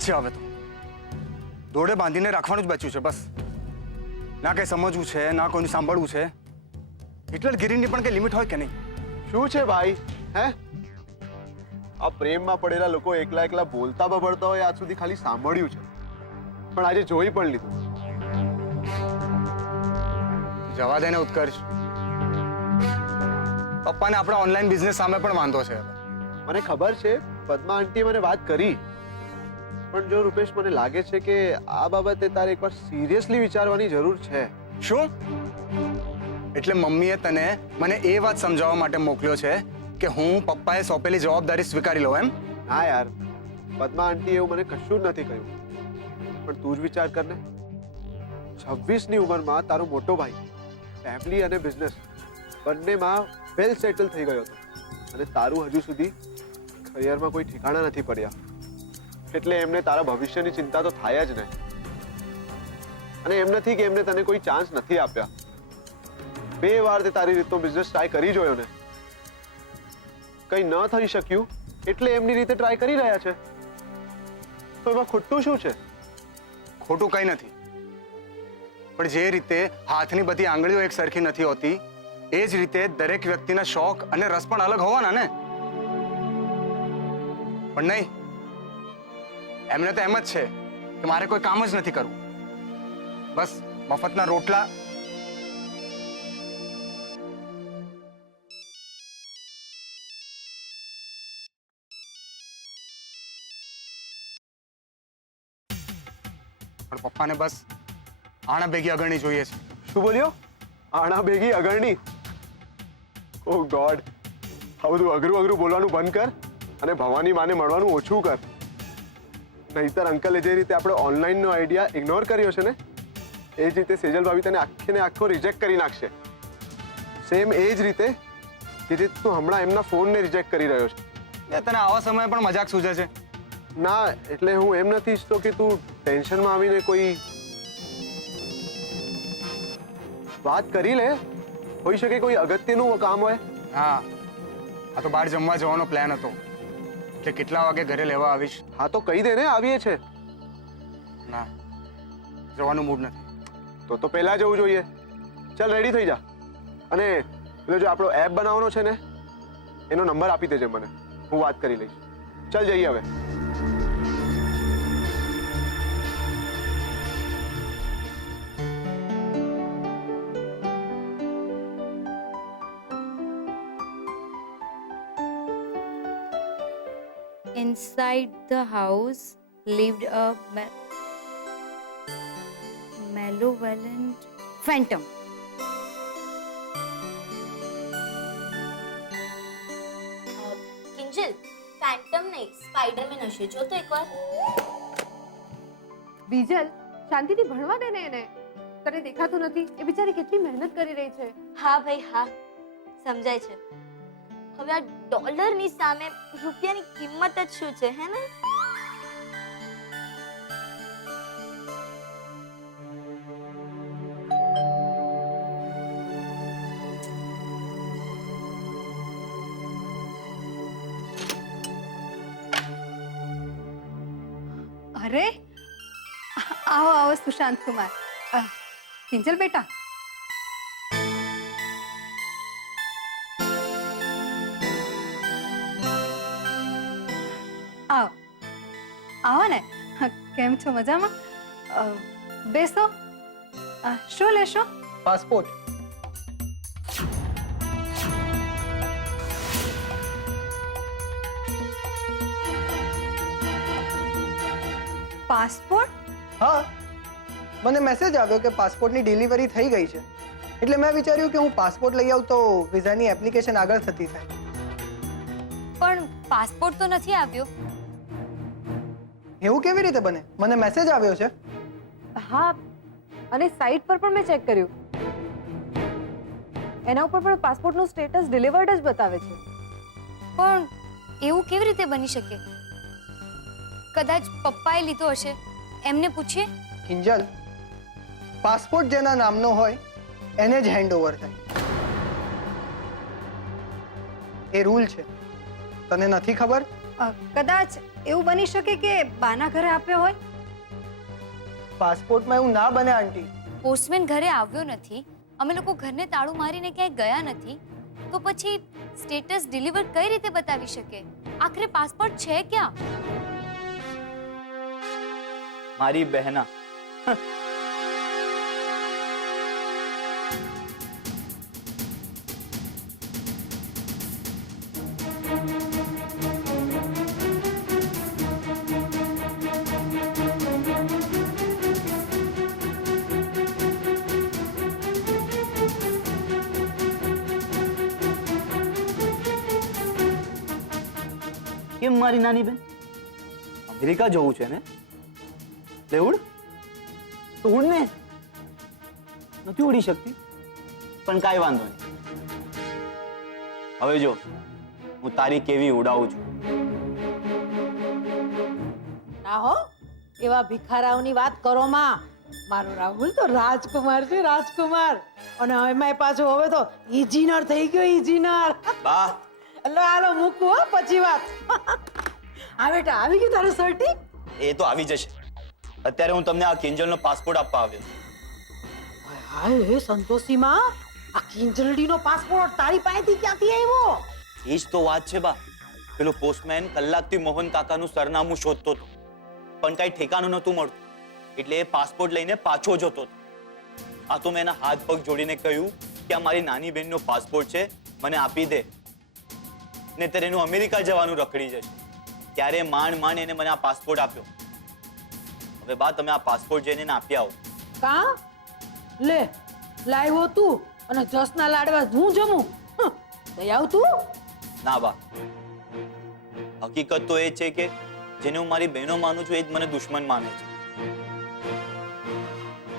જ છે હવે તો દોડે બાંધીને રાખવાનું જ બચ્યું છે બસ ના કંઈ સમજવું છે ના કોઈનું સાંભળવું છે હિટલરગીરીની પણ કંઈ લિમિટ હોય કે નહીં શું છે ભાઈ હે આ પ્રેમમાં પડેલા લોકો એકલા એકલા બોલતા બબડતા હોય આજ સુધી ખાલી સાંભળ્યું છે પણ આજે જોઈ પણ લીધું જવા દે ને ઉત્કર્ષ પપ્પાને આપણા ઓનલાઈન બિઝનેસ સામે પણ વાંધો છે મને ખબર છે પદ્મા આંટી મને વાત કરી પણ જો રૂપેશ મને લાગે છે કે આ બાબતે તારે એકવાર સિરિયસલી વિચારવાની જરૂર છે શું એટલે મમ્મીએ તને મને એ વાત સમજાવવા માટે મોકલ્યો છે કે હું પપ્પાએ સોંપેલી જવાબદારી સ્વીકારી લઉં એમ હા યાર પદ્મા આંટી એવું મને કશું જ નથી કહ્યું પણ તું જ વિચાર કર ને 26ની ઉંમરમાં તારો મોટો ભાઈ ફેમિલી અને બિઝનેસ બંનેમાં વેલ સેટલ થઈ ગયો હતો અને તારું હજુ સુધી કરિયરમાં કોઈ ઠેકાણા નથી પડ્યા એટલે એમને તારા ભવિષ્યની ચિંતા તો થાય જ નહીં અને એમ નથી કે એમને તને કોઈ ચાન્સ નથી આપ્યા 2 વાર તે તારી રીતનો બિઝનેસ ટ્રાય કરી જોયો ને કંઈ ન થઈ શક્યું એટલે એમની રીતે ટ્રાય કરી રહ્યા છે તો એમાં ખોટું શું છે ખોટું કંઈ નથી પણ જે રીતે હાથની બધી આંગળીઓ એક સરખી નથી હોતી એ જ રીતે દરેક વ્યક્તિના શોખ અને રસ પણ અલગ હોવાના ને પણ નહીં એમને તો એમ જ છે કે મારે કોઈ કામ જ નથી કરવું બસ મફતના રોટલા પણ પપ્પાને બસ આણા ભેગી અગરણી જોઈએ છે શું બોલ્યો આણા ભેગી અગરણી ઓ ગોડ આ બધું અઘરું બોલવાનું બંધ કર અને ભવાની માને મળવાનું ઓછું કર નહીતર અંકલે જે રીતે આપણે ઓનલાઈનનો આઈડિયા ઇગ્નોર કર્યો છે ને એ જ રીતે સેજલ ભાભી તને આખે ને આખો રિજેક્ટ કરી નાખશે સેમ એ જ રીતે જે રીતે તું હમણાં એમના ફોનને રિજેક્ટ કરી રહ્યો છે તને આવા સમયે પણ મજાક સૂઝે છે ના એટલે હું એમ નથી ઈચ્છતો કે તું ટેન્શનમાં આવીને કોઈ વાત કરી લે હોઈ શકે કોઈ અગત્યનું કામ હોય હા આ તો બહાર જમવા જવાનો પ્લાન હતો કે કેટલા વાગે ઘરે લેવા આવીશ હા તો કહી દે ને આવીએ છે ના જવાનું મૂડ નથી તો પહેલા જવું જોઈએ ચાલ રેડી થઈ જા અને પેલો જો આપણો એપ બનાવવાનો છે ને એનો નંબર આપી દેજે મને હું વાત કરી લઈશ ચાલ જઈએ હવે Inside the house lived a malevolent phantom. Kinjal phantom નહીં સ્પાઈડરમેન હશે જો તો એકવાર બીજલ શાંતિથી ભણવા દે ને એને તને દેખાતું નથી એ બિચારી કેટલી મહેનત કરી રહી છે હા ભાઈ હા સમજાય છે હવે આ ડોલરની સામે રૂપિયાની કિંમત જ શું છે હે ને અરે આવો આવો સુશાંત કુમાર કિંજલ બેટા આવો આવો ને કેમ છો મજામાં બેસો શું લેશો પાસપોર્ટ પાસપોર્ટ હા મને મેસેજ આવ્યો કે પાસપોર્ટની ડિલિવરી થઈ ગઈ છે એટલે મેં વિચાર્યું કે હું પાસપોર્ટ લઈ આવું તો વિઝાની એપ્લિકેશન આગળ થતી થાય પણ પાસપોર્ટ તો નથી આવ્યો એવું કેવી રીતે બને મને મેસેજ આવ્યો છે હા અને સાઇટ પર પણ મેં ચેક કર્યું એના ઉપર પણ પાસપોર્ટનું સ્ટેટસ ડિલિવર્ડ જ બતાવે છે પણ એવું કેવી રીતે બની શકે કદાચ પપ્પાએ લીધો હશે એમને પૂછીએ કિંજલ પાસપોર્ટ જેના નામનો હોય એને જ હેન્ડઓવર થાય એ રૂલ છે તને નથી ખબર કદાચ એવું બની શકે કે બાના ઘરે આપ્યો હોય. પાસપોર્ટમાં એવું ના બને આંટી. પોસ્ટમેન ઘરે આવ્યો નથી, અમે લોકો ઘરને તાળું મારીને ક્યાંય ગયા નથી, તો પછી સ્ટેટસ ડિલિવર કઈ રીતે બતાવી શકે? આખરે પાસપોર્ટ છે ક્યાં? મારી બહેના કેમ મારી નાની બેન અમેરિકા જવું છે ને? લે ઉડ તો ઉડ ને. નથી ઉડી શકતી પણ કાંઈ વાંધો નહીં. હવે જો હું તારી કેવી ઉડાવું છું. ના હો, એવા ભિખારાઓની વાત કરો માં. મારો રાહુલ તો રાજકુમાર છે, રાજકુમાર. અને એમાંય પાછો હવે તો ઇજિનર થઈ ગયો, ઇજિનર. બા એટલે હાલો મૂકવું હો, પછી વાત. હા બેટા, આવી ગયું તારું સર્ટી? એ તો આવી જશે. અત્યારે હું તમને આ કિંજલનો પાસપોર્ટ આપવા આવ્યો છું. હાય હે સંતોષી માં, આ કિંજલડીનો પાસપોર્ટ તારી પાસેથી ક્યાંથી આવ્યો? એ જ તો વાત છે બા. પેલો પોસ્ટમેન કલાકથી મોહન કાકાનું સરનામું શોધતો હતો પણ કઈ ઠેકાણું નહોતું મળતું, એટલે એ પાસપોર્ટ લઈને પાછો જતો હતો. આ તો મેં એના હાથ પગ જોડીને કહ્યું કે આ મારી નાની બહેનનો પાસપોર્ટ છે, મને આપી દે, નહીંતર એનું અમેરિકા જવાનું રખડી જશે. ત્યારે માંડ એને મને આ પાસપોર્ટ આપ્યો. હવે બા તમે આ પાસપોર્ટ જઈને એને આપી આવો. કા લે લાવ્યો તું અને જસના લાડવા હું જમું? લઈ આવ તું. ના બા, હકીકત તો એ છે કે જેને હું મારી બહેનો માનું છું એ જ મને દુશ્મન માને છે.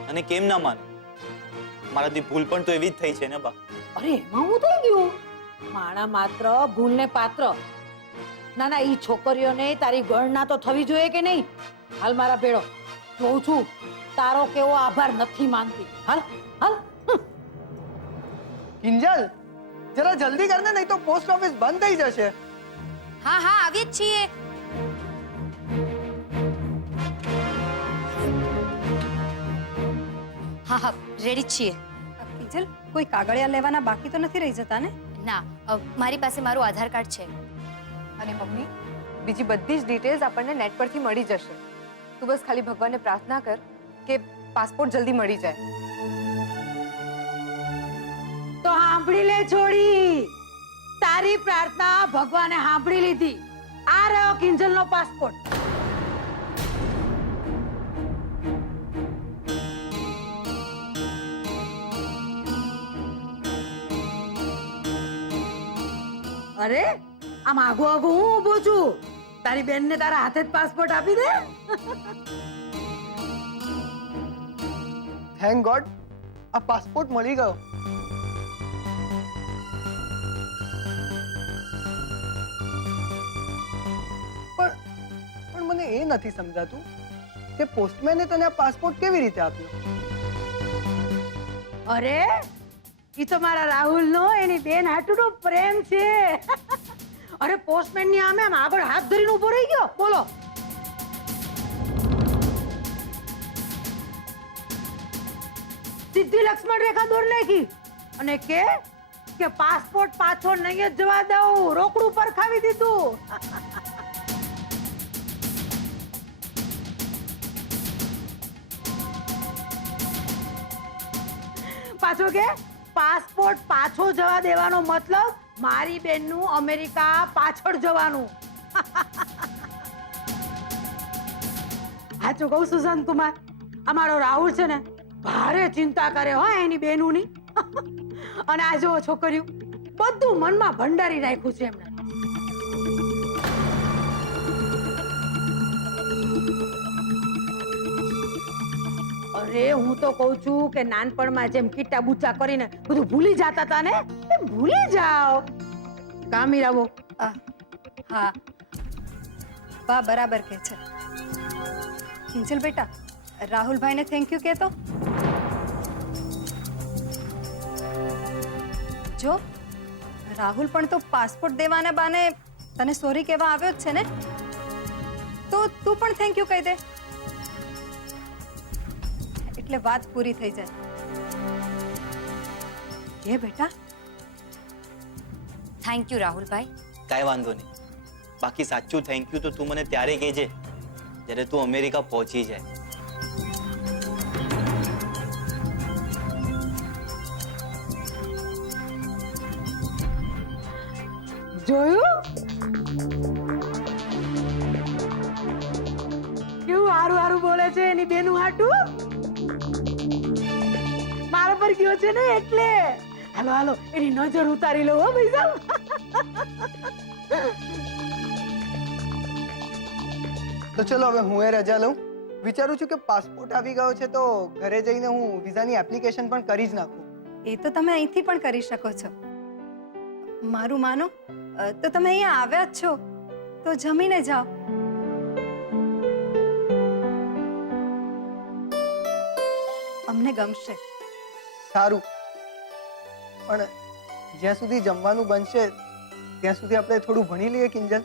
અને કેમ ના માને? મારાથી ભૂલ પણ તો એવી જ થઈ છે ને બા. અરે એમાં હું થઈ ગયું? માણા માત્ર ભૂલને પાત્ર. ના ના, ઈ છોકરીઓને તારી ગણના તો થવી જોઈએ કે નહીં? હાલ મારા ભેળો, જોઉં છું તારો કેવો આભાર નથી માનતી. હાલ હાલ. કિંજલ જરા જલ્દી કરને, નહીં તો પોસ્ટ ઓફિસ બંધ થઈ જશે. હા હા, આવીએ જ છીએ. હા હા, રેડી જ છીએ. કિંજલ, કોઈ કાગળિયા લેવાના બાકી તો નથી રહી જતા ને? ના, મારી પાસે મારું આધાર કાર્ડ છે. અને મમ્મી, બીજી બધી જ ડિટેલ્સ આપણને નેટ પરથી મળી જશે. તું બસ ખાલી ભગવાનને પ્રાર્થના કર કે પાસપોર્ટ જલ્દી મળી જાય. તો સાંભળી લે છોડી, તારી પ્રાર્થના ભગવાને સાંભળી લીધી. આ રહ્યો કિંજલનો પાસપોર્ટ. અરે આમ આગો આગો હું ઊભો છું. તારી બેનને તારા હાથે જ પાસપોર્ટ આપી દે. થેન્ક ગોડ, આ પાસપોર્ટ મળી ગયો. પણ મને એ નથી સમજાતું કે પોસ્ટમેને તને આ પાસપોર્ટ કેવી રીતે આપ્યો. અરે ઈ તો મારા રાહુલનો એની બેન હાટુનો પ્રેમ છે. અરે પોસ્ટમેન ની આમે આમ આગળ હાથ ધરીને ઉભો રહી ગયો. બોલો. સીધી લક્ષ્મણ રેખા દોર નાખી અને કે પાસપોર્ટ પાછો નહીં જ જવા દઉં, રોકડું પર ખાવી દીધું. પાછો કે પાસપોર્ટ પાછો જવા દેવાનો મતલબ મારી બેનનું અમેરિકા પાછળ જવાનું. સાચું કહું સુશાંત કુમાર, અમારો રાહુલ છે ને ભારે ચિંતા કરે હો એની બેનુની. અને આ જો છોકરીઓ બધું મનમાં ભંડારી રાખ્યું છે એમણે. અરે હું તો કહું છું કે નાનપણમાં જેમ કીટા બુચા કરીને બધું ભૂલી જતા હતા ને, એમ ભૂલી જાઓ. કામીરાવો. હા, બા બરાબર કહે છે. કિંજલ બેટા, રાહુલભાઈને થેન્ક યુ કહેતો. જો રાહુલ પણ તો પાસપોર્ટ દેવાના બાને તને સોરી કહેવા આવ્યો જ છે ને, તો તું પણ થેન્ક યુ કહી દે, એટલે વાત પૂરી થઈ જાય. એ બેટા, થેન્ક યુ રાહુલભાઈ. કાંઈ વાંધો નહીં. બાકી સાચું થેન્ક યુ તો તું મને ત્યારે કહેજે જ્યારે તું અમેરિકા પહોંચી જાય. જોયું કેવું હારું હારું બોલે છે એની બેનું હાટું મારા પર ગયો છે ને એટલે. હાલો હાલો એની નજર ઉતારી લો હો ભાઈ સાહેબ. તો ચલો હવે હું એ રજા લઉં. વિચારું છું કે પાસપોર્ટ આવી ગયો છે તો ઘરે જઈને હું વિઝાની એપ્લિકેશન પણ કરી જ નાખું. એ તો તમે અહીંથી પણ કરી શકો છો. મારું માનો તો તમે અહીંયા આવ્યા જ છો તો જમીને જાઓ. અમને ગમશે. સારું, પણ જ્યાં સુધી જમવાનું બનશે ત્યાં સુધી આપણે થોડું ભણી લઈએ કિંજલ.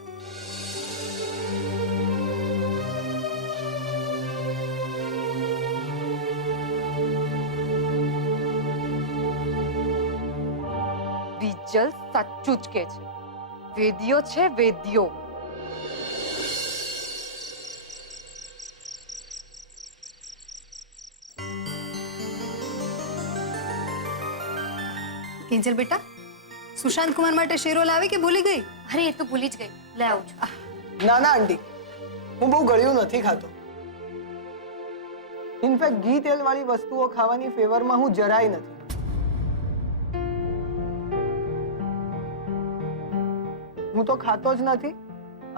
બીજલ સાચું જ કે છે, વેદ્યો છે વેદ્યો. કિંજલ બેટા, સુશાંત કુમાર માટે શેરો લાવી કે ભૂલી ગઈ? અરે એ તો ભૂલી જ ગઈ, લઈ આવું છું. ના ના આંટી, હું બહુ ગળ્યું નથી ખાતો. ઇનફેક્ટ ઘી તેલ વાળી વસ્તુઓ ખાવાની ફેવરમાં હું જરાય નથી. હું તો ખાતો જ નથી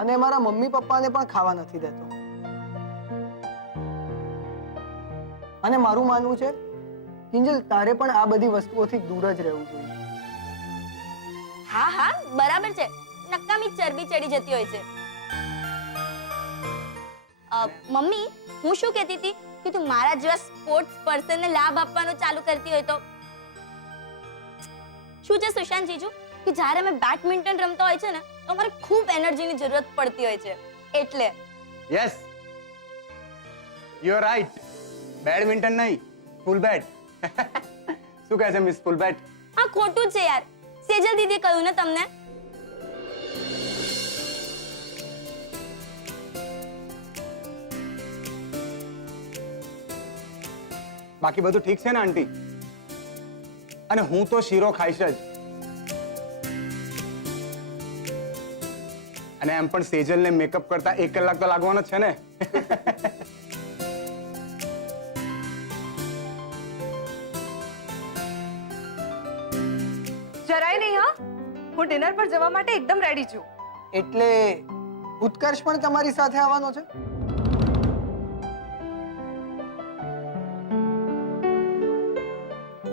અને મારા મમ્મી પપ્પાને પણ ખાવા નથી દેતો. અને મારું માનવું છે કિંજલ, તારે પણ આ બધી વસ્તુઓથી દૂર જ રહેવું જોઈએ. હા હા બરાબર છે, નકામી ચરબી ચડી જતી હોય છે. મમ્મી હું શું કહેતી હતી કે તું મારા જેવા સ્પોર્ટ્સ પર્સનને લાભ આપવાનું ચાલુ કરતી હોય તો શું છે સુશાંત જીજુ કે જ્યારે અમે બેડમિન્ટન રમતા હોય છે ને તો અમારે ખૂબ એનર્જીની જરૂરત પડતી હોય છે એટલે. Yes, you are right. Badminton નહીં, ફૂલ બેટ. શું કહે છે મિસ ફૂલ બેટ? આ ખોટું છે યાર, સેજલ દીદી કહ્યું ને તમને. બાકી બધું ઠીક છે ને આંટી? અને હું તો શીરો ખાઈશ જ. અને એમ પણ સેજલને મેકઅપ કરતા 1 કલાક તો લાગવાનો જ છે ને. જરાય નહીં. હા, હું ડિનર પર જવા માટે એકદમ રેડી છું. એટલે ઉત્કર્ષ પણ તમારી સાથે આવવાનો છે?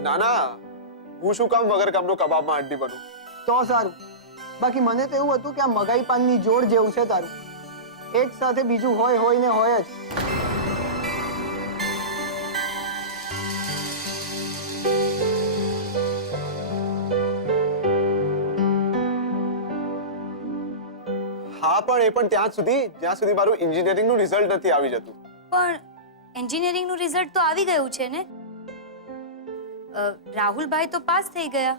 ના ના, હું શું કામ વગર કામનો કબાબમાં આંટી બનું? તો સારું. બાકી મને તો એવું હતું કે આ મગાઈ પાનની જોડ જેવું છે તારું, એક સાથે બીજું હોય ને હોય જ. હા પણ એ પણ ત્યાં સુધી જ્યાં સુધી મારું એન્જિનિયરિંગનું રિઝલ્ટ નથી આવી જતું. પણ એન્જિનિયરિંગનું રિઝલ્ટ તો આવી ગયું છે ને? રાહુલભાઈ તો પાસ થઈ ગયા.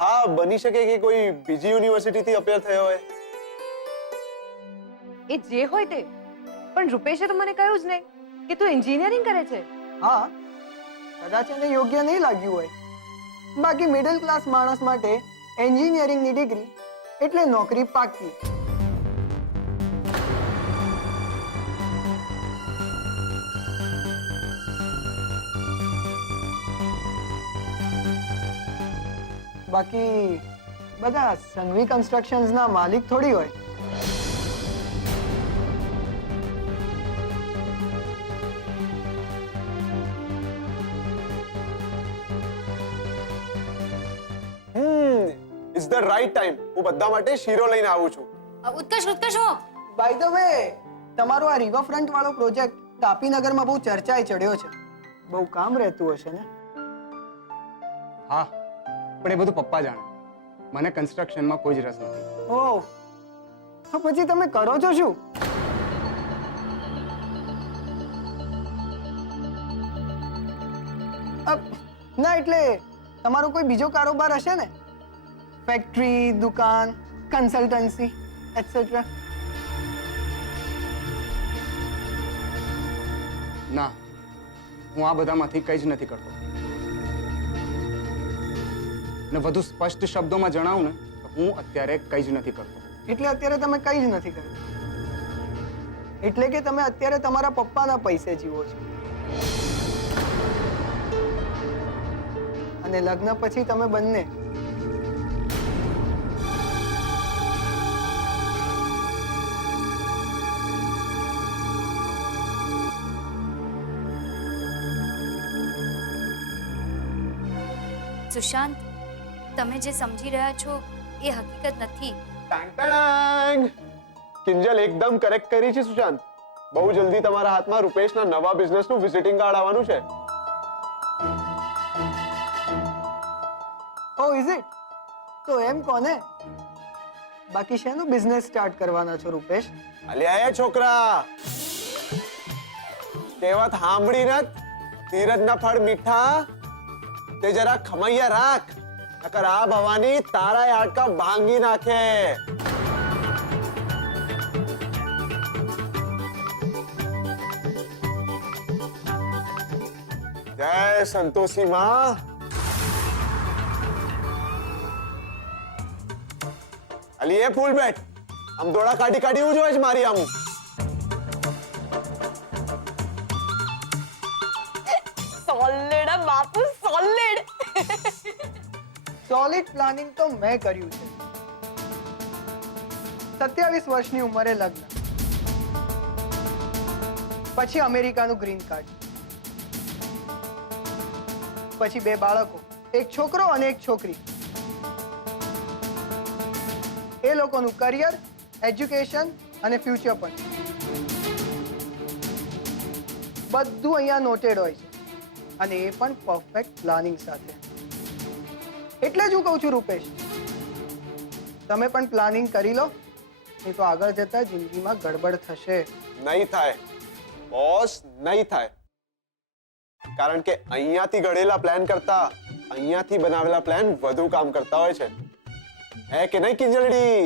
હા, બની શકે કે કોઈ બીજી યુનિવર્સિટીથી અપેર થયો હોય. એ જે હોય તે, પણ રૂપેશે તો મને કહ્યું જ નહીં કે તું એન્જિનિયરિંગ કરે છે. હા, કદાચ એને યોગ્ય નહીં લાગ્યું હોય. બાકી મિડલ ક્લાસ માણસ માટે એન્જિનિયરિંગની ડિગ્રી એટલે નોકરી પાકી. બાકી બધા સંઘવી કન્સ્ટ્રક્શન્સના માલિક થોડી હોય. It's the right time. હું બધા માટે શીરો લઈને આવું છું. ઉત્કર્ષ હો. બાય ધ વે, તમારો આ રિવરફ્રન્ટ વાળો પ્રોજેક્ટ તાપીનગરમાં બહુ ચર્ચાએ ચડ્યો છે. બહુ કામ રહેતું હશે ને? હા, પણ એ બધું પપ્પા જાણે. મને કન્સ્ટ્રક્શનમાં કોઈ જ રસ નથી. ઓહ, તો પછી તમે કરો છો શું? ના એટલે તમારો કોઈ બીજો કારોબાર હશે ને? ફેક્ટરી, દુકાન, કન્સલ્ટન્સી એટસેટ્રા. ના, હું આ બધામાંથી કંઈ જ નથી કરતો. ને વધુ સ્પષ્ટ શબ્દોમાં જણાવું ને તો હું અત્યારે કંઈ જ નથી કરતો. એટલે અત્યારે તમે કંઈ જ નથી કરતા. એટલે કે તમે અત્યારે તમારા પપ્પાના પૈસે જીવો છો. અને લગ્ન પછી તમે બંને સુશાંત, તમે જે સમજી રહ્યા છો એ હકીકત નથી. ટાંગ કિંજલ એકદમ કરેક્ટ કરી છે સુશાંત. બહુ જલ્દી તમારા હાથમાં રૂપેશના નવા બિઝનેસનું વિઝિટિંગ કાર્ડ આવવાનું છે. ઓ ઇઝ ઇટ? તો એમ કોને બાકી શેનો બિઝનેસ સ્ટાર્ટ કરવાના છો રૂપેશ? અલ્યા એ છોકરા, કહેવત સાંભળી નત? ધીરજના ફળ મીઠા, તે જરા ખમૈયા રાખ, નકર આ ભવાની તારા હાડકા ભાંગી નાખે. જય સંતોષી માં. અલી એ ફૂલ બેટ, આમ દોડા કાઢી કાઢી હું જોઈશ મારી આમ. સોલિડ બાપુ, સોલિડ. સોલિડ પ્લાનિંગ તો મેં કર્યું છે. 27 વર્ષની ઉંમરે લગ્ન, પછી અમેરિકાનું ગ્રીન કાર્ડ, પછી 2 બાળકો, એક છોકરો અને એક છોકરી. એ લોકોનું કરિયર, એજ્યુકેશન અને ફ્યુચર પણ બધું અહીંયા નોટેડ હોય છે, અને એ પણ પરફેક્ટ પ્લાનિંગ સાથે. એટલે જ હું કહું છું રૂપેશ, તમે પણ પ્લાનિંગ કરી લો, નહીં તો આગળ જતા જિંદગીમાં ગડબડ થશે. નહીં થાય બોસ, નહીં થાય. કારણ કે અહીંયાથી ઘડેલા પ્લાન કરતા અહીંયાથી બનાવેલા પ્લાન વધુ કામ કરતા હોય છે. હે કે નહીં કિંજલડી?